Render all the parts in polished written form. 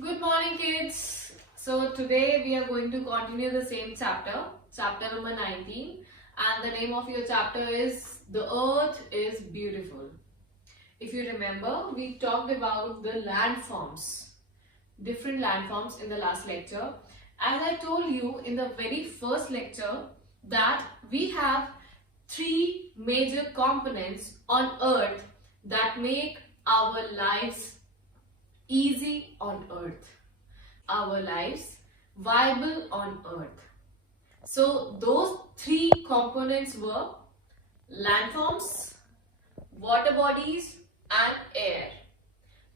Good morning, kids. So today we are going to continue the same chapter, chapter number 19, and the name of your chapter is The Earth is Beautiful. If you remember, we talked about the landforms, different landforms in the last lecture. As I told you in the very first lecture that we have three major components on Earth that make our lives easy on Earth, our lives viable on Earth. So those three components were landforms, water bodies and air.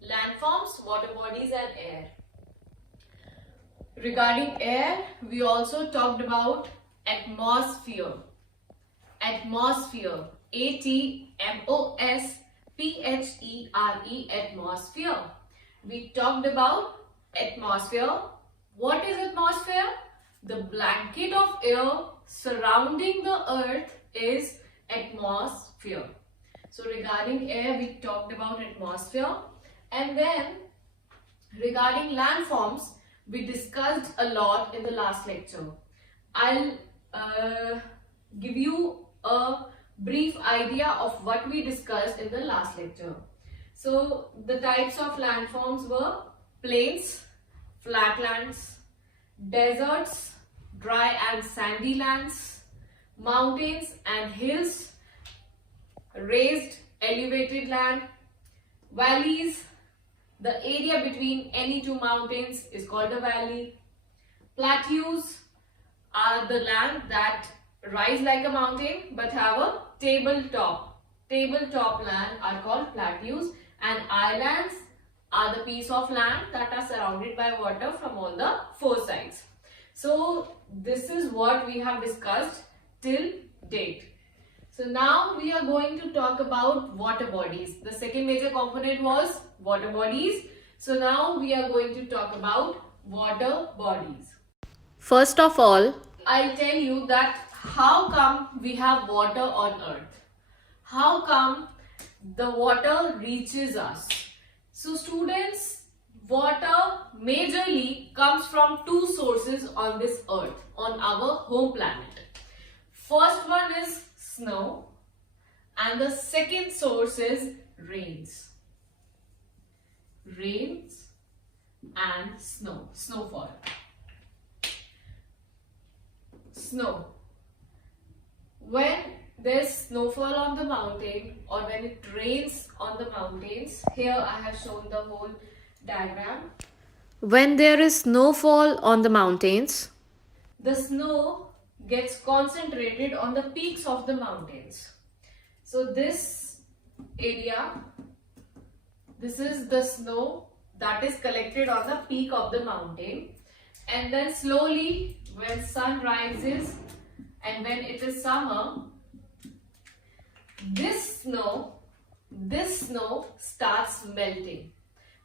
Landforms, water bodies and air. Regarding air, we also talked about atmosphere. Atmosphere, A-T-M-O-S-P-H-E-R-E, atmosphere. We talked about atmosphere. What is atmosphere? The blanket of air surrounding the earth is atmosphere. So regarding air, we talked about atmosphere. And then regarding landforms, we discussed a lot in the last lecture. I'll give you a brief idea of what we discussed in the last lecture. So the types of landforms were plains, flatlands, deserts, dry and sandy lands, mountains and hills, raised elevated land, valleys. The area between any two mountains is called a valley. Plateaus are the land that rise like a mountain but have a tabletop. Tabletop land are called plateaus, and islands are the piece of land that are surrounded by water from all the four sides. So this is what we have discussed till date. So now we are going to talk about water bodies. The second major component was water bodies. So now we are going to talk about water bodies. First of all, I'll tell you that how come we have water on earth? How come the water reaches us? So students, water majorly comes from two sources on this earth, on our home planet. First one is snow and the second source is rains. Rains and snow, snowfall. Snow. When there's snowfall on the mountain or when it rains on the mountains, here I have shown the whole diagram. When there is snowfall on the mountains, the snow gets concentrated on the peaks of the mountains. So this area, this is the snow that is collected on the peak of the mountain, and then slowly when sun rises and when it is summer, this snow starts melting.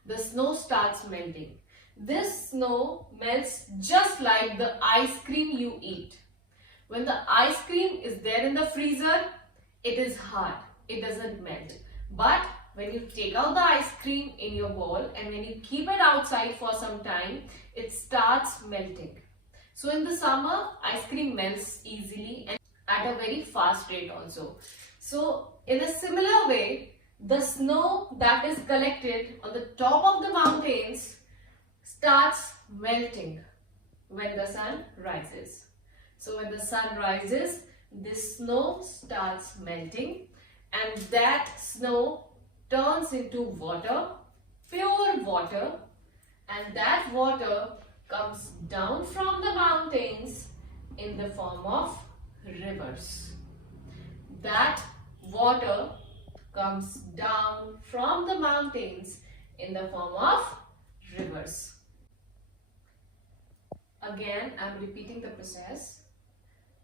The snow starts melting. This snow melts just like the ice cream you eat. When the ice cream is there in the freezer, it is hard. It doesn't melt. But when you take out the ice cream in your bowl and when you keep it outside for some time, it starts melting. So in the summer, ice cream melts easily and at a very fast rate also. So in a similar way, the snow that is collected on the top of the mountains starts melting when the sun rises. So when the sun rises, this snow starts melting and that snow turns into water, pure water, and that water comes down from the mountains in the form of rivers. That water comes down from the mountains in the form of rivers. Again, I am repeating the process.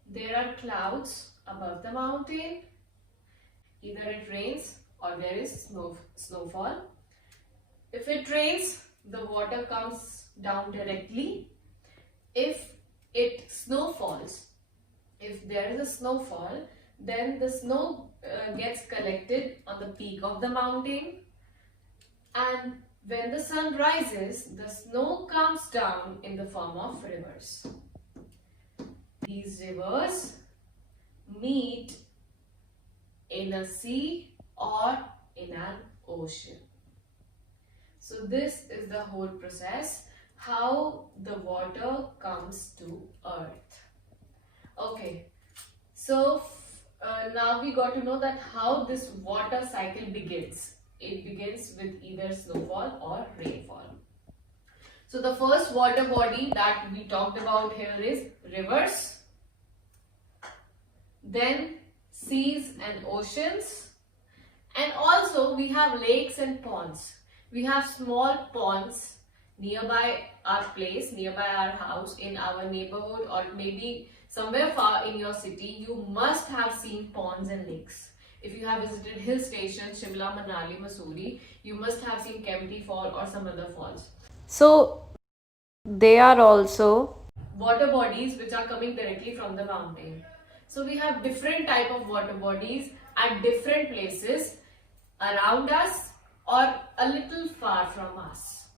There are clouds above the mountain. Either it rains or there is snowfall. If it rains, the water comes down directly. If it snowfalls, if there is a snowfall, then the snow gets collected on the peak of the mountain, and When the sun rises, the snow comes down in the form of rivers. These rivers meet in a sea or in an ocean. So this is the whole process, how the water comes to earth. Okay, so now we got to know that how this water cycle begins. It begins with either snowfall or rainfall. So the first water body that we talked about here is rivers, then seas and oceans, and also we have lakes and ponds. We have small ponds nearby our place, nearby our house, in our neighborhood, or maybe somewhere far in your city. You must have seen ponds and lakes. If you have visited hill stations, Shimla, Manali, Mussoorie, you must have seen Kempty Fall or some other falls. So they are also Water bodies which are coming directly from the mountain. So we have different type of water bodies at different places around us or a little far from us.